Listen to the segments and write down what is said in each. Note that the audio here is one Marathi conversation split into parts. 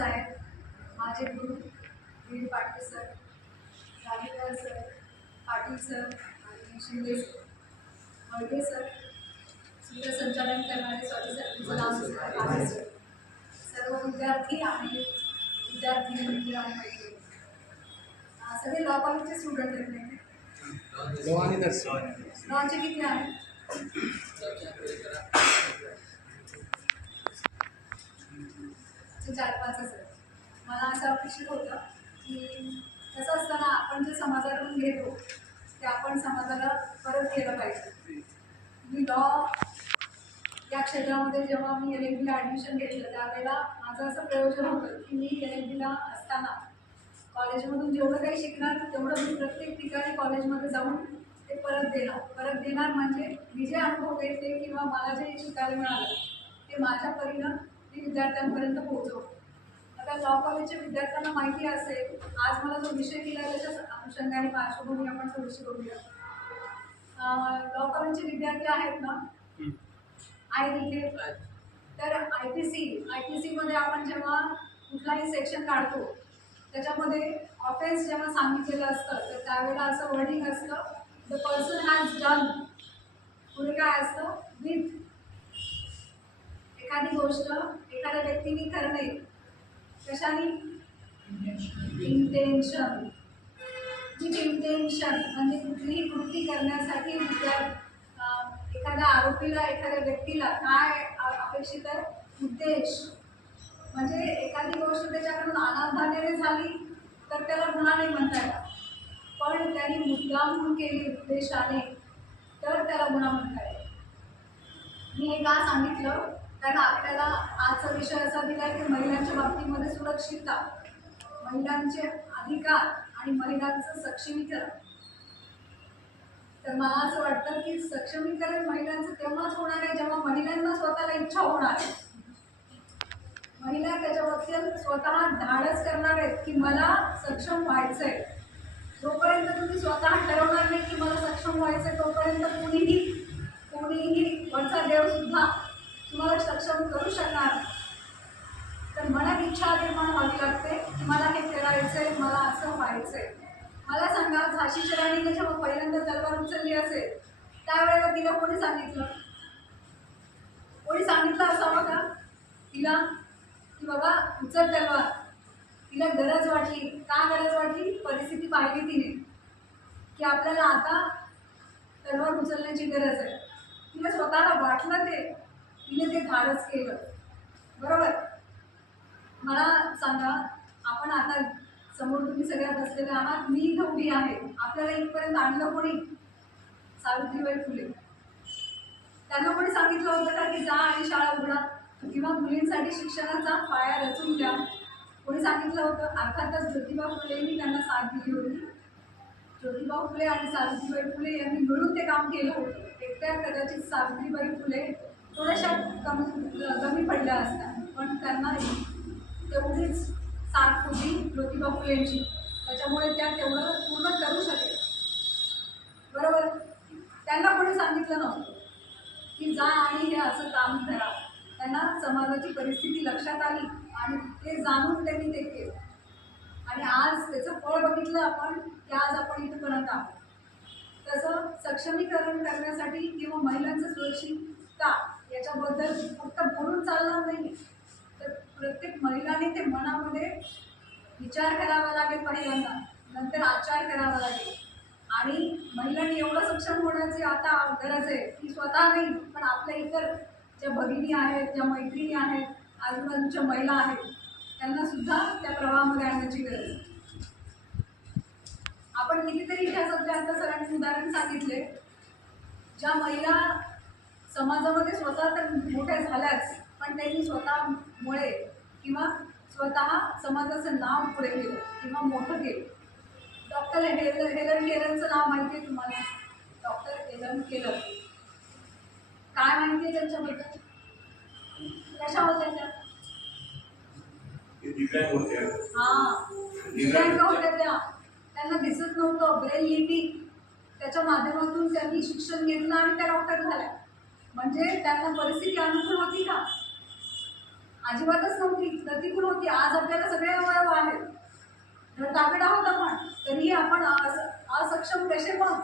आहेत, माझे गुरु Veer Patil sir, Ranikar sir, Patil sir आणि शिंदे सर, मळके सर, सूत्रसंचालन करणारे स्वाती सर, नाम सर, सर्व विद्यार्थी आणि विद्यार्थी मित्र आणि मैत्रिणी, सगळे लॉ कॉलेजचे स्टुडंट आहेत नाही. लॉचे किती आहेत? 4-5 असेल. मला असं अपेक्षित होतं की कसं असताना आपण जे समाजाकडून घेतो ते आपण समाजाला परत केलं पाहिजे. मी लॉ या क्षेत्रामध्ये जेव्हा मी LLBला ॲडमिशन घेतलं त्यावेळेला माझं असं प्रयोजन होतं की मी LLBला असताना कॉलेजमधून जेवढं काही शिकणार तेवढं मी प्रत्येक ठिकाणी कॉलेजमध्ये जाऊन ते परत देणार म्हणजे मी जे अनुभव घेतले किंवा मला जे शिकायला मिळालं ते माझ्या परीनं मी विद्यार्थ्यांपर्यंत पोहोचवतो. आता लॉ कॉलेजच्या विद्यार्थ्यांना माहिती असेल, आज मला जो विषय दिला त्याच्या अनुषंगाने पार्श्वभूमी आपण थोडीशी बघूया. लॉ कॉलेजचे विद्यार्थी आहेत ना, आहेत इथे. तर IPC मध्ये आपण जेव्हा कुठलाही सेक्शन काढतो त्याच्यामध्ये ऑफेन्स जेव्हा सांगितलेलं असतं तर त्यावेळेला असं वर्डिंग असतं, द पर्सन हॅज डन, पुढे काय असतं, विथ. एखादी गोष्ट एखाद्या व्यक्तीने करणे कशाने, इंटेन्शन. विथ इंटेन्शन म्हणजे कुठलीही कृती करण्यासाठी एखाद्या आरोपीला एखाद्या व्यक्तीला काय अपेक्षित आहे, उद्देश. म्हणजे एखादी गोष्ट त्याच्याकडून अनावधानाने झाली तर त्याला गुन्हा नाही म्हणता येणार, पण त्यांनी मुद्दामहून केली उद्देशाने तर त्याला गुन्हा म्हणता येईल. मी हे का सांगितलं, कारण आपल्याला आजचा विषय असा दिला की महिलांच्या बाबतीमध्ये सुरक्षितता, महिलांचे अधिकार आणि महिलांचं सक्षमीकरण. तर मला असं वाटतं की सक्षमीकरण महिलांचं तेव्हाच होणार आहे जेव्हा महिलांना स्वतःला इच्छा होणार आहे. महिला त्याच्याबद्दल स्वतः धाडस करणार आहेत की मला सक्षम व्हायचं आहे. जोपर्यंत तुम्ही स्वतः ठरवणार नाही की मला सक्षम व्हायचं आहे तोपर्यंत कोणीही वरचा देवसुद्धा तुम्हाला सक्षम करू शकणार. तर मनात इच्छा निर्माण व्हावी लागते की मला हे करायचं आहे, मला असं व्हायचं आहे. मला सांगा, झाशीच्या राणीने जेव्हा पहिल्यांदा तलवार उचलली असेल त्यावेळेला तिला कोणी सांगितलं असावं का तिला की बाबा उचल तलवार? तिला गरज वाटली. का गरज वाटली? परिस्थिती पाहिली तिने की आपल्याला आता तलवार उचलण्याची गरज आहे. तिला स्वतःला वाटलं तिने ते धाडस केलं. बरोबर. मला सांगा, आपण आता समोर तुम्ही सगळ्या बसलेले आहात, मी इथं उभी आहे, आपल्याला इथपर्यंत आणलं कोणी? सावित्रीबाई फुले. त्यांना कोणी सांगितलं होतं का की जा आणि शाळा उघडा किंवा मुलींसाठी शिक्षणाचा पाया रचून द्या? कोणी सांगितलं होतं? अर्थातच ज्योतिबा फुलेंनी त्यांना साथ दिली होती. ज्योतिबा फुले आणि सावित्रीबाई फुले यांनी मिळून ते काम केलं होतं. एकट्या कदाचित सावित्रीबाई फुले थोड्याशा कमी पडल्या असत्या, पण त्यांना तेवढीच साथ होती ज्योतिबा फुलेंची, त्याच्यामुळे त्या तेवढं पूर्ण करू शकेल. बरोबर. त्यांना कोणी सांगितलं नव्हतं की जा आणि हे असं काम करा. त्यांना समाजाची परिस्थिती लक्षात आली आणि ते जाणून त्यांनी ते केलं आणि आज त्याचं फळ बघितलं आपण की आज आपण इथपर्यंत आहोत. तसं सक्षमीकरण करण्यासाठी किंवा महिलांचं सुरक्षितता याच्याबद्दल फक्त बोलून चालणार नाही, तर प्रत्येक महिलाने ते मनामध्ये विचार करावा लागेल पहिल्यांदा, नंतर आचार करावा लागेल. आणि महिलांनी एवढं सक्षम होण्याची आता गरज आहे की स्वतः नाही पण आपल्या इतर ज्या भगिनी आहेत, ज्या मैत्रिणी आहेत, आजूबाजूच्या महिला आहेत त्यांना सुद्धा त्या प्रवाहामध्ये आणण्याची गरज आहे. आपण कितीतरी इतिहासातले आता सरांनी उदाहरण सांगितले ज्या महिला समाजामध्ये स्वतः तर मोठ्या झाल्याच पण त्यांनी स्वतःमुळे किंवा स्वतः समाजाचं नाव पुढे केलं किंवा मोठं केलं. डॉक्टर हेलन केलरचं नाव माहिती आहे तुम्हाला? Doctor Helen Keller. काय माहिती आहे त्यांच्याबद्दल? कशा होत्या त्या? दिव्यांग होत्या त्या. त्यांना दिसत नव्हतं. ब्रेल लिपी त्याच्या माध्यमातून त्यांनी शिक्षण घेतलं आणि त्या डॉक्टर झाल्या. म्हणजे त्यांना परिस्थिती अनुकूल होती का? अजिबातच नव्हती, प्रतिकूल होती. आज आपल्याला सगळे अवयव आहेत, ताकद आहोत आपण, तरीही आपण असक्षम कसे? मग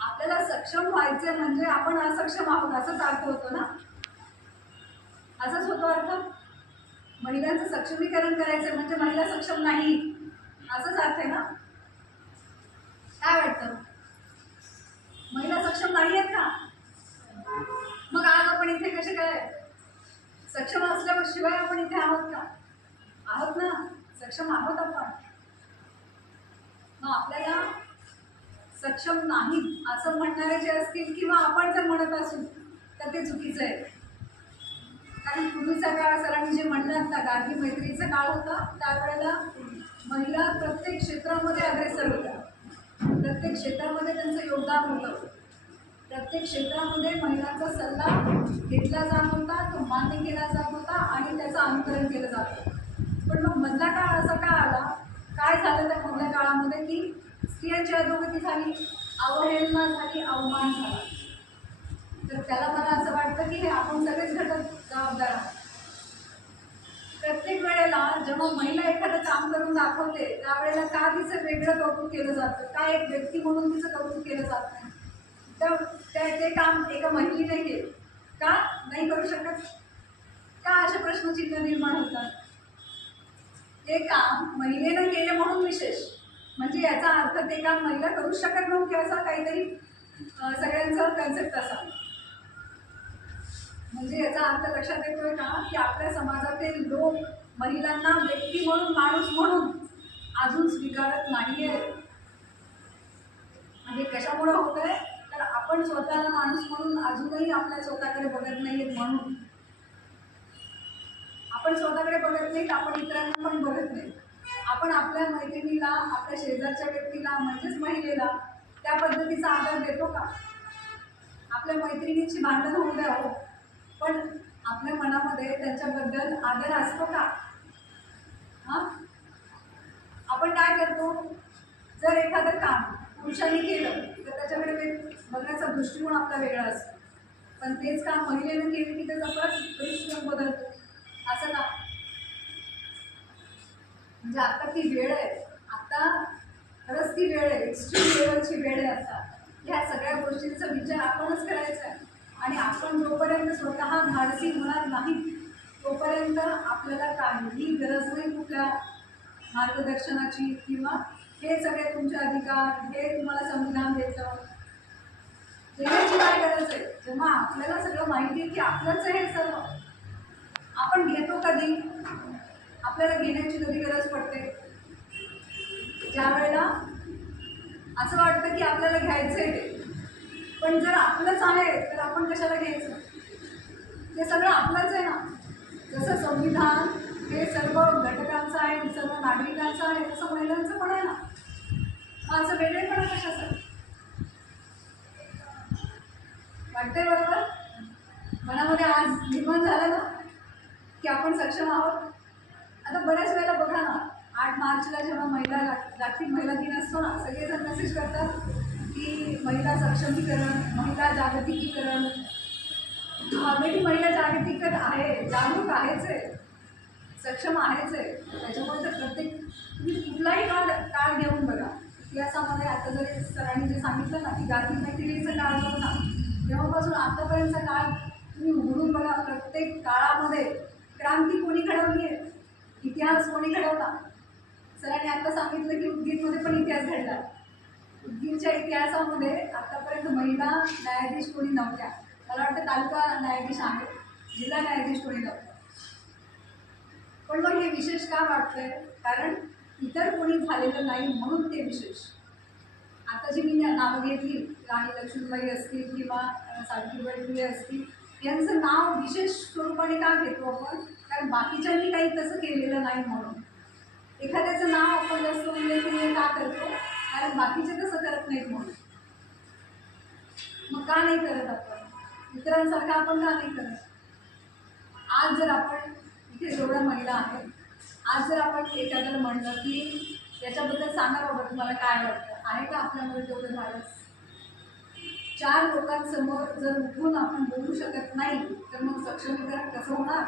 आपल्याला सक्षम व्हायचे म्हणजे आपण असक्षम आहोत असंच अर्थ होतो ना, असंच होतो अर्थ. महिलांचं सक्षमीकरण करायचं म्हणजे महिला सक्षम नाही असंच अर्थ आहे ना. काय वाटतं, महिला सक्षम नाही आहेत का? मग आज आपण इथे कसे काय सक्षम असल्यावर शिवाय आपण इथे आहोत का? आहोत ना, सक्षम आहोत आपण. मग आपल्याला सक्षम नाही असं म्हणणारे जे असतील किंवा आपण जर म्हणत असू तर ते चुकीचं आहे. कारण पूर्वीचा काळ, सरांनी जे म्हणलं ना, गार्गी मैत्रीचा काळ होता, त्यावेळेला महिला प्रत्येक क्षेत्रामध्ये अग्रेसर होत्या, प्रत्येक क्षेत्रामध्ये त्यांचं योगदान होतं, प्रत्येक क्षेत्रामध्ये महिलांचा सल्ला घेतला जात होता, तो मान्य केला जात होता आणि त्याचं अनुकरण केलं जात होतं. पण मग मधला काळ असा का आला, काय झालं त्या मधल्या काळामध्ये की स्त्रियांची अधोगती झाली, अवहेलना झाली, अवमान झाला. तर त्याला मला असं वाटतं की हे आपण सगळेच घटक जबाबदार आहोत. प्रत्येक वेळेला जेव्हा महिला एखादं काम करून दाखवते त्यावेळेला का तिचं वेगळं कौतुक केलं जातं, का एक व्यक्ती म्हणून तिचं कौतुक केलं जात नाही? तर ते काम एका महिलेने केलं का नाही करू शकत का, असे प्रश्नचिन्ह निर्माण होतात. ते काम महिलेनं केले म्हणून विशेष, म्हणजे याचा अर्थ ते काम महिला करू शकत नव्हती असा काहीतरी सगळ्यांचा कन्सेप्ट असावा. म्हणजे याचा अर्थ लक्षात येतोय का की आपल्या समाजातील लोक महिलांना व्यक्ती म्हणून, माणूस म्हणून अजून स्वीकारत नाहीये. म्हणजे कशामुळे होत आहे, तर आपण स्वतःला माणूस म्हणून अजूनही आपल्या स्वतःकडे बघत नाहीये. म्हणून आपण स्वतःकडे बघत नाहीत, आपण इतरांना पण बघत नाही. आपण आपल्या मैत्रिणीला, आपल्या शेजारच्या व्यक्तीला म्हणजेच महिलेला त्या पद्धतीचा आदर देतो का? आपल्या मैत्रिणींची भांडण होऊ द्या हो, पण आपल्या मनामध्ये त्यांच्याबद्दल आदर असतो का? आपण काय करतो, जर एखादं काम पुरुषांनी केलं तर त्याच्याकडे बघण्याचा दृष्टिकोन आपला वेगळा असतो, पण तेच काम महिलेनं केलं की त्याचा परत दृष्टिकोन बदलतो. असं का? म्हणजे आता ती वेळ आहे, आता खरंच ती वेळ आहे, एक्स्ट्रीम लेवलची वेळ आहे. आता ह्या सगळ्या गोष्टींचा विचार आपणच करायचा आहे आणि आपण जोपर्यंत स्वतः धाडसी होणार नाही तोपर्यंत आपल्याला काहीही गरज नाही कुठल्या मार्गदर्शनाची, किंवा हे सगळे तुमचे अधिकार, हे तुम्हाला संविधान देतं, देण्याची काय गरज आहे? जेव्हा आपल्याला सगळं माहिती आहे की आपलंच आहे हे सर्व, आपण घेतो कधी? आपल्याला घेण्याची कधी गरज पडते? ज्या वेळेला असं वाटतं की आपल्याला घ्यायचं आहे ते, पण जर आपलंच आहे तर आपण कशाला घ्यायचं? ते सगळं आपलंच आहे ना. जसं संविधान हे सर्व घटकांचं आहे, सर्व नागरिकांचं आहे, तसं महिलांचं पण आहे ना. मग असं वेगळेपणा कशासाठी वाटतंय? बरोबर मनामध्ये आज निर्माण झालं ना की आपण सक्षम आहोत. आता बऱ्याच वेळेला बघा ना, 8 मार्चला जेव्हा जागतिक महिला दिन असतो ना, सगळेजण मेसेज करतात की महिला सक्षमीकरण, महिला जागतिकीकरण. ऑलरेडी महिला जागतिक आहे, जागरूक आहेच आहे, सक्षम आहेच आहे. त्याच्यामुळे तर प्रत्येक तुम्ही कुठलाही काळ घेऊन बघा, इतिहासामध्ये आता जरी सरांनी जे सांगितलं ना की गार्गी मैत्रिणीचा काळ होता ना, तेव्हापासून आतापर्यंतचा काळ तुम्ही उघडून बघा, प्रत्येक काळामध्ये क्रांती कोणी घडवली आहे, इतिहास कोणी घडवला? सरांनी आता सांगितलं की उदगीरमध्ये पण इतिहास घडला. उदगीरच्या इतिहासामध्ये आतापर्यंत महिला न्यायाधीश कोणी नव्हत्या. मला वाटतं तालुका न्यायाधीश आहे, जिल्हा न्यायाधीश कोणी नव्हत्या. पण मग हे विशेष का वाटतंय? कारण इतर कोणी झालेलं नाही म्हणून ते विशेष. आता जी मी नावं घेतली, राणी लक्ष्मीबाई असतील किंवा सावित्रीबाई फुले असतील, यांचं नाव विशेष स्वरूपाने का घेतो आपण? कारण बाकीच्यांनी काही तसं केलेलं नाही म्हणून. एखाद्याचं नाव आपण जास्त उल्लेखनीय का करतो? कारण बाकीचे तसं करत नाहीत म्हणून. मग का नाही करत आपण? इतरांसारखं आपण का नाही करत? आज जर आपण इथे जेवढ्या महिला आहेत, आज जर आपण एखाद्याला म्हणलं की त्याच्याबद्दल सांगा बाबा तुम्हाला काय वाटतं, आहे का आपल्यामध्ये तेवढं धाडस? 4 लोकांसमोर जर उठून आपण बोलू शकत नाही तर मग सक्षमीकरण कसं होणार?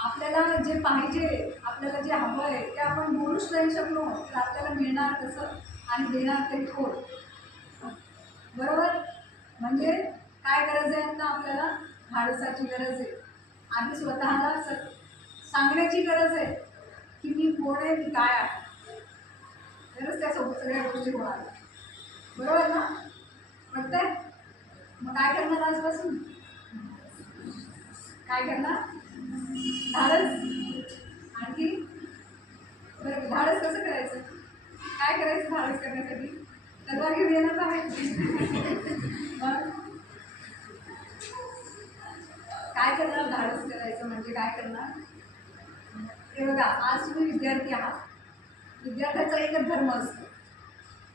आपल्याला जे पाहिजे, आपल्याला जे हवं आहे ते आपण बोलूच नाही शकलो तर आपल्याला मिळणार कसं आणि देणार ते कोण? बरोबर. म्हणजे काय गरज आहे आता आपल्याला? धाडसाची गरज आहे. आधी स्वतःला सांगण्याची गरज आहे की मी कोण आहे, मी काय आहे. तरच त्यासोबत सगळ्या गोष्टी होणार. बरोबर ना? वाटतंय? मग काय करणार आजपासून? काय करणार? धाडस. आणखी बरं, धाडस कसं करायचं? काय करायचं धाडस करण्यासाठी? तलवार घेऊन येणार बाहेर. मग काय करणार? धाडस करायचं म्हणजे काय करणार? हे बघा, आज तुम्ही विद्यार्थी आहात. विद्यार्थ्याचा एकच धर्म असतो.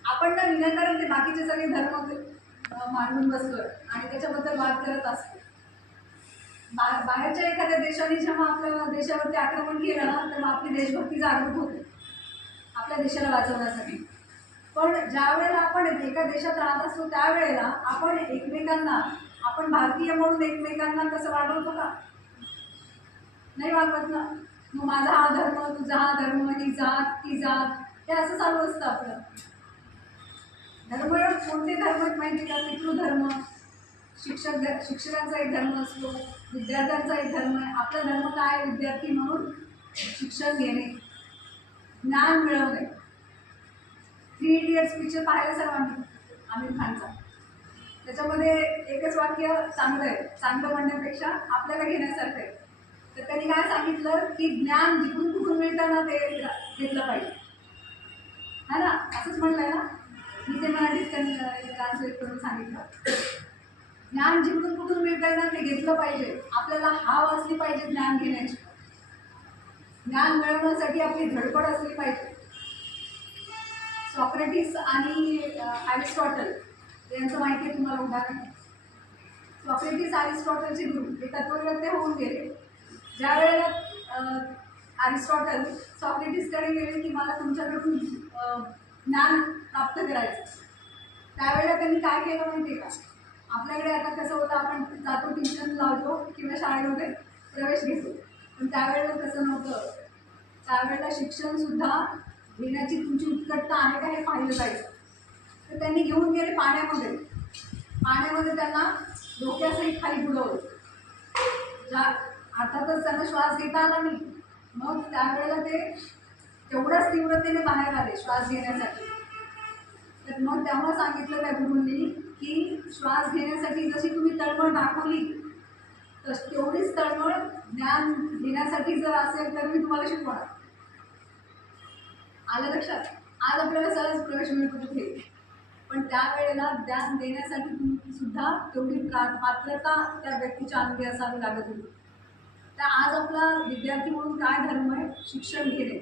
आपण ना विनाकारण ते बाकीचे सगळे धर्म मांडून बसलोय आणि त्याच्याबद्दल वाद करत असतो. बाहेरच्या एखाद्या देशाने जेव्हा आपल्या देशावरती आक्रमण केलं ना, तर मग आपली देशभक्ती जागृत होते आपल्या देशाला वाचवण्यासाठी. पण ज्या वेळेला आपण एका देशात राहत असतो त्यावेळेला आपण एकमेकांना, आपण भारतीय म्हणून एकमेकांना कसं वागवतो का? नाही वागवत ना. मग माझा हा धर्म, तुझा हा धर्म, ही जात, ती जात, हे असं चालू असतं आपलं. धर्म कोणते धर्म आहेत माहिती का? पितृधर्म, शिक्षकांचा एक धर्म असतो, विद्यार्थ्यांचा एक धर्म आहे. आपला धर्म काय? विद्यार्थी म्हणून शिक्षण घेणे, ज्ञान मिळवणे. 3 इडियट्स पिक्चर पाहायला सर्वांनी, आमिर खानचा. त्याच्यामध्ये एकच वाक्य चांगलं आहे, चांगलं म्हणण्यापेक्षा आपल्याला घेण्यासारखं आहे. तर त्यांनी काय सांगितलं की ज्ञान जिकडून कुठून मिळतं ना ते घेतलं पाहिजे, है ना? असंच म्हणलंय ना. मी ते मराठीत ट्रान्सलेट करून सांगितलं. ज्ञान जिकडून कुठून मिळतंय ना ते घेतलं पाहिजे. आपल्याला हाव असली पाहिजे ज्ञान घेण्याची. ज्ञान मिळवण्यासाठी आपली धडपड असली पाहिजे. सॉक्रेटिस आणि अरिस्टॉटल यांचं माहिती आहे तुम्हाला उदाहरण. सॉक्रेटिस अरिस्टॉटलचे गुरु हे तत्वज्ञ होऊन गेले. ज्या वेळेला अरिस्टॉटल सॉक्रेटिसकडे गेले की मला तुमच्याकडून ज्ञान प्राप्त करायचं, त्यावेळेला त्यांनी काय केलं माहिती आहे का? आपल्याकडे आता कसं होतं, आपण जातो, ट्युशन लावतो किंवा शाळेमध्ये प्रवेश घेतो. पण त्यावेळेला तसं नव्हतं. त्यावेळेला शिक्षणसुद्धा घेण्याची तुमची उत्कटता आहे का हे पाहिलं जायचं. तर त्यांनी घेऊन गेले पाण्यामध्ये. पाण्यामध्ये त्यांना डोक्यासहित खाली बुडवलं. अर्थातच त्यांना श्वास घेता आला नाही. मग त्यावेळेला ते तेवढ्याच तीव्रतेने बाहेर आले श्वास घेण्यासाठी. तर मग तेव्हा सांगितलं त्या गुरूंनी की श्वास घेण्यासाठी जशी तुम्ही तळमळ दाखवली तशी तेवढीच तळमळ ज्ञान घेण्यासाठी जर असेल तर मी तुम्हाला शिकवणार. आलं लक्षात? आज आपल्याला सहज प्रवेश मिळतो तिथे, पण त्यावेळेला ज्ञान देण्यासाठी तुम्ही सुद्धा तेवढी पात्रता त्या व्यक्तीच्या अंगी असावी लागत होती. तर आज आपला विद्यार्थी म्हणून काय धर्म आहे? शिक्षण घेणे.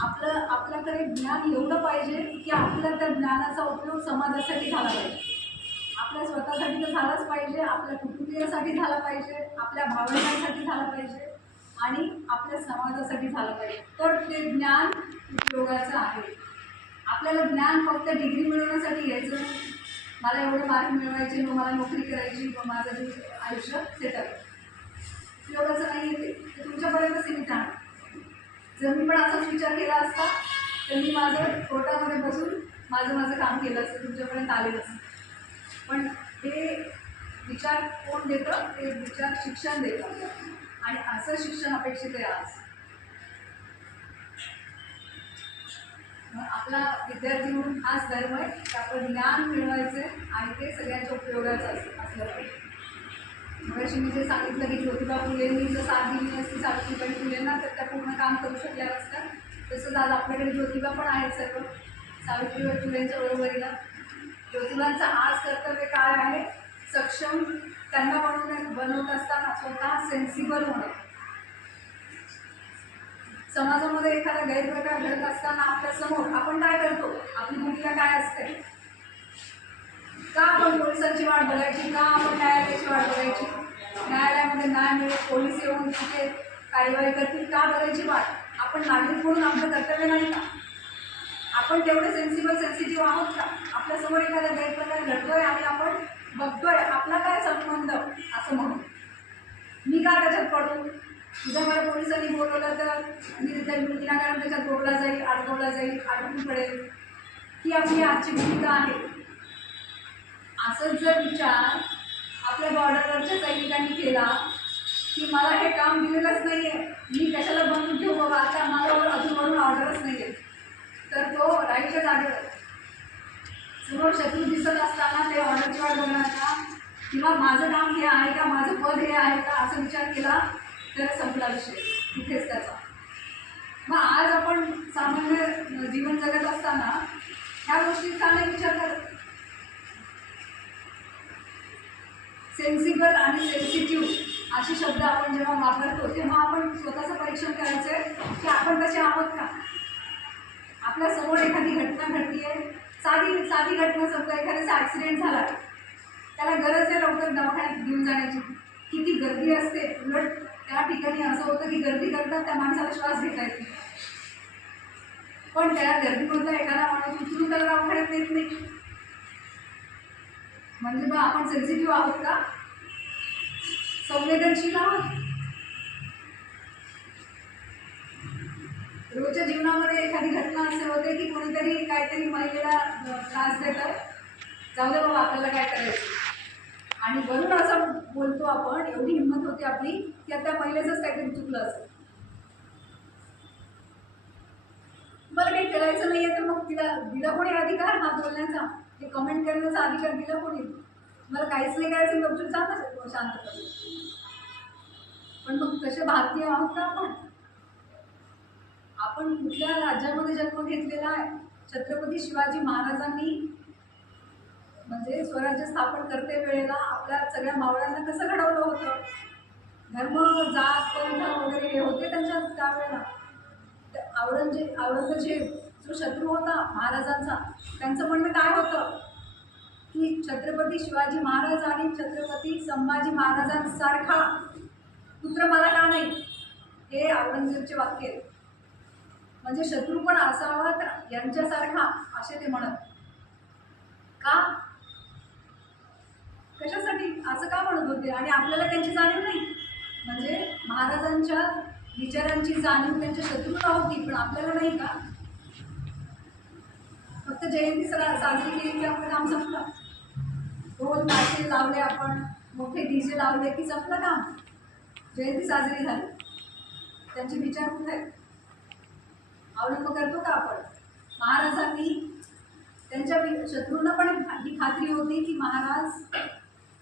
आपल्याकडे ज्ञान एवढं पाहिजे की आपल्या त्या ज्ञानाचा उपयोग समाजासाठी झाला पाहिजे. आपल्या स्वतःसाठी तर झालाच पाहिजे, आपल्या कुटुंबियासाठी झाला पाहिजे, आपल्या भावनांसाठी झाला पाहिजे आणि आपल्या समाजासाठी झालं पाहिजे. तर ते ज्ञान उपयोगाचं आहे. आपल्याला ज्ञान फक्त डिग्री मिळवण्यासाठी घ्यायचं नाही. मला एवढे मार्क मिळवायचे, मग मला नोकरी करायची, मग माझं जे आयुष्य सेटल. उपयोगाचं नाही आहे ते तुमच्यापर्यंत सीमित आहे. जर मी पण असाच विचार केला असता तर मी माझं कोर्टामध्ये बसून माझं काम केलं असतं, तुमच्यापर्यंत आले नसतं. पण हे विचार कोण देतं? ते विचार शिक्षण देतं आणि असं शिक्षण अपेक्षित आहे आज. आपला विद्यार्थी म्हणून हाच धर्म आहे की आपलं ज्ञान मिळवायचं आणि ते सगळ्यांच्या उपयोगाचं असलं पाहिजे. मगाशी मी जे सांगितलं की ज्योतिबा फुलेंनी जर साथ दिली नसती सावित्रीबाई फुलेंना तर त्या पूर्ण काम करू शकल्या नसत्या. तसंच आज आपल्याकडे ज्योतिबा पण आहेत सर्व. सावित्रीबाई फुलेंच्या बरोबरीला ज्योतिबांचं आज कर्तव्य काय आहे? सक्षम त्यांना बनवत असताना स्वतः सेन्सिबल होणं. समाजामध्ये एखादा गैरप्रकार घडत असताना आपल्या समोर आपण काय करतो? आपली भूमिका काय असते? का आपण पोलिसांची वाट बघायची? का आपण न्यायालयाची वाट बघायची? न्यायालयामध्ये न्याय मिळेल, पोलीस येऊन तिथे कार्यवाही करतील का बघायची वाट? आपण नागरिक म्हणून आपलं कर्तव्य नाही का? आपण तेवढे सेन्सिटिव्ह आहोत का? आपल्यासमोर एखादा गैरप्रकार घडतोय आणि आपण बघतोय, आपला काय संबंध असं म्हणून मी का त्याच्यात पडू? उद्या मला पोलिसांनी बोलवलं तर मी विनाकारण त्याच्यात बोलला जाईल, अडकवला जाईल, अडकून पडेल. ही आपली आजची भूमिका आहे. असंच जर विचार आपल्या बॉर्डरवरच्या सैनिकांनी केला की मला हे काम दिलेलंच नाही आहे, मी कशाला बनवून ठेवू बाबा, आता माझ्यावर अजून ऑर्डरच नाही आहे, तर तो राहायच्या जागेवर समोर शत्रू दिसत असताना ते ऑर्डरची वाट बघणार का, किंवा माझं काम हे आहे का, माझं पद हे आहे का, असा विचार केला तर संपला विषय तिथेच त्याचा. मग आज आपण सामान्य जीवन जगत असताना ह्या गोष्टीचा नाही विचार करत. सेन्सिबल आणि सेन्सिटिव्ह असे शब्द आपण जेव्हा वापरतो तेव्हा आपण स्वतःचं परीक्षण करायचं आहे की आपण तसे आहोत का. आपल्या समोर एखादी घटना घडली आहे, साधी घटना, समजा एखाद्याचा ॲक्सिडेंट झाला, त्याला गरज आहे लवकर दवाखान्यात घेऊन जाण्याची, किती गर्दी असते, उलट त्या ठिकाणी असं होतं की गर्दी करतात त्या माणसाला श्वास घेता येत नाही, पण त्या गर्दीमधला एखादा माणूस उचलून त्याला दवाखान्यात नेत नाही. म्हणजे मग आपण सेन्सिटिव्ह आहोत का, संवेदनशील आहोत? रोजच्या जीवनामध्ये एखादी घटना असे होते की कोणीतरी काहीतरी महिलेला त्रास देतं, जाऊ दे बाबा आपल्याला काय करायचं, आणि वरून असं बोलतो आपण, एवढी हिंमत होती आपली की आता महिलेचंच काहीतरी चुकलं असेल, मला काही करायचं नाही आहे तर मग दिला कोणी अधिकार हा बोलण्याचा, हे कमेंट करण्याचा अधिकार दिला कोणी? मला काहीच नाही करायचं, गपचूप चालतं शांतपणे. पण मग तसे भारतीय आहोत का आपण? आपण कुठल्या राज्यामध्ये जन्म घेतलेला आहे? छत्रपती शिवाजी महाराजांनी म्हणजे स्वराज्य स्थापन करते वेळेला आपल्या सगळ्या मावळ्यांना कसं घडवलं होतं? धर्म, जात, पंथ वगैरे हे होते त्यांच्या त्यावेळेला. औरंगजेब जो शत्रू होता महाराजांचा, त्यांचं म्हणणं काय होतं की छत्रपती शिवाजी महाराज आणि छत्रपती संभाजी महाराजांसारखा पुत्र मला का नाही, हे औरंगजेबचे वाक्य आहे. म्हणजे शत्रू पण असावा तर यांच्यासारखा, असे ते म्हणत. का, कशासाठी असं का म्हणत होते? आणि आपल्याला त्यांची जाणीव नाही. म्हणजे महाराजांच्या विचारांची जाणीव त्यांच्या शत्रूला होती, पण आपल्याला नाही का? फक्त जयंती साजरी केली की आपलं काम संपलं, ढोल ताशे लावले आपण, मोठे डीजे लावले की संपलं काम, जयंती साजरी झाली. त्यांचे विचार कुठे आहेत? अवलंब करतो का आपण? महाराजांनी त्यांच्या शत्रूंना पण ही खात्री होती की महाराज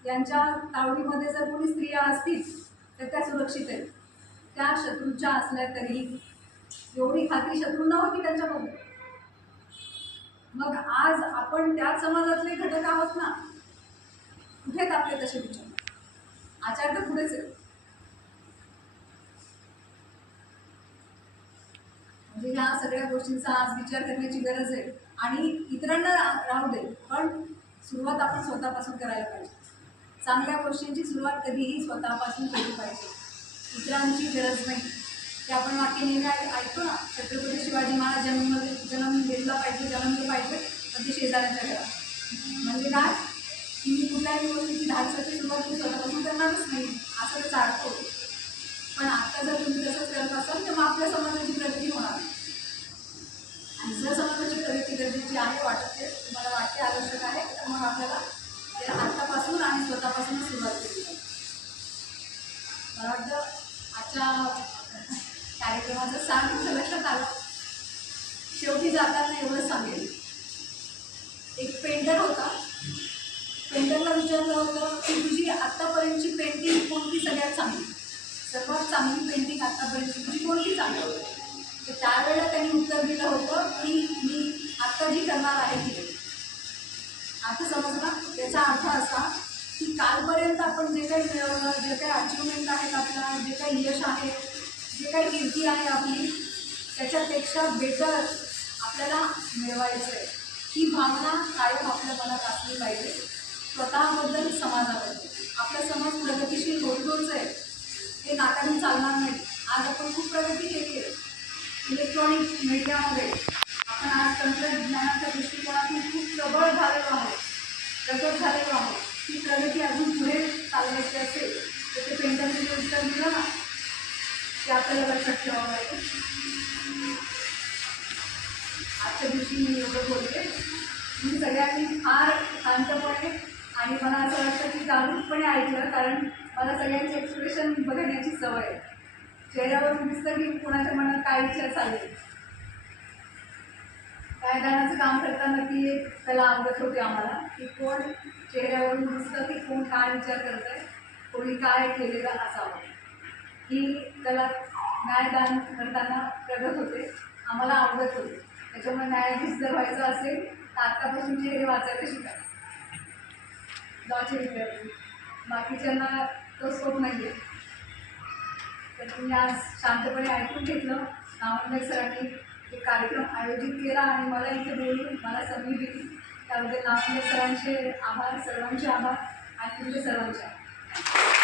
यांच्या तावडीमध्ये जर कोणी स्त्रिया असतील तर त्या सुरक्षित आहेत, त्या शत्रूच्या असल्या तरी, एवढी खात्री शत्रूंना होती त्यांच्यामध्ये. मग आज आपण त्या समाजातले घटक आहोत ना, कुठेच आपले तसे विचार? आचार तर पुढेच आहेत. म्हणजे ह्या सगळ्या गोष्टींचा आज विचार करण्याची गरज आहे. आणि इतरांना राहू दे, पण सुरुवात आपण स्वतःपासून करायला पाहिजे. चांगल्या गोष्टींची सुरुवात कधीही स्वतःपासून केली पाहिजे, इतरांची गरज नाही. ते आपण वाक्य नेहमी ऐकतो ना, छत्रपती शिवाजी महाराज जन्म घेतला पाहिजे, जन्मले पाहिजे अगदी शेजाऱ्याच्या घरात. म्हणजे काय की मी कुठल्याही गोष्टीची धाडसाची सुरुवात मी स्वतःपासून करणारच नाही, असं त्याचा अर्थ होतो. पण आता जर तुम्ही तसंच करत असाल तर मग आपल्या समाजाची प्रगती होणार. आणि जर समाजाची प्रगती गरजेची आहे, वाटते तुम्हाला वाटते आवश्यक आहे, तर मग आपल्याला ते आत्तापासून आणि स्वतःपासूनच सुरुवात केली पाहिजे. मला वाटतं आजच्या कार्यक्रमाचं सार तुमच्या लक्षात आलं. शेवटी जाताना एवढंच सांगेल, एक पेंटर होता, पेंटरला विचारलं होतं की तुझी आत्तापर्यंतची पेंटिंग कोणती सगळ्यात चांगली, सर्वात चांगली पेंटिंग आत्तापर्यंतची तुझी कोणती चांगली होती? तर त्यावेळेला त्यांनी उत्तर दिलं होतं की मी आत्ता जी करणार आहे ती. आता समजला याचा अर्थ असा की कालपर्यंत आपण जे काही मिळवलं, जे काही अचिव्हमेंट आहेत आपल्याला, जे काही यश आहे, जे काही कीर्ती आहे आपली, त्याच्यापेक्षा बेटर आपल्याला मिळवायचं आहे. ही भावना कायम आपल्या मनात असली पाहिजे, स्वतःबद्दल, समाजाबद्दल. आपला समाज प्रगतिशील होतोच आहे, हे नाकारून चालणार नाही. आज आपण खूप प्रगती केली आहे इलेक्ट्रॉनिक मीडियामध्ये. आपण आज तंत्रज्ञानाच्या दृष्टिकोनातून खूप प्रबळ झालेलो आहोत, प्रगत झालेलो आहोत. ही प्रगती अजून पुढे चालवायची असेल तर ते पेंटरने जे उत्तर उत्तर दिलं ना ते आपल्याला लक्षात ठेवावं लागेल. आजच्या दिवशी मी एवढं बोलते. तुम्ही सगळ्यांनी फार शांतपणे आणि मला असं वाटतं की जागरूकपणे ऐकलं, कारण मला सगळ्यांचे एक्सप्रेशन बघण्याची सवय आहे. चेहऱ्यावरून दिसतं की कोणाच्या मनात काय इच्छा चालली. काय दानाचं काम करताना ती एक कला आवडत होती आम्हाला, की कोण चेहऱ्यावरून दिसतं की कोण काय विचार करत आहे, कोणी काय केलेलं असावं. ही कला न्यायदान करताना प्रगत होते, आम्हाला आवडत होते. त्याच्यामुळे न्यायाधीश जर व्हायचं असेल तर आत्तापासून चेहरे वाचायला शिका. लॉचे विद्यार्थी बाकीच्यांना तो स्कोप नाही आहे. तर तुम्ही आज शांतपणे ऐकून घेतलं. नामवंत सरांनी एक कार्यक्रम आयोजित केला आणि मला इथे बोलून मला संधी दिली, त्याबद्दल नामवंत सरांचे आभार, सर्वांचे आभार आणि तुमचे सर्वांचे आभार.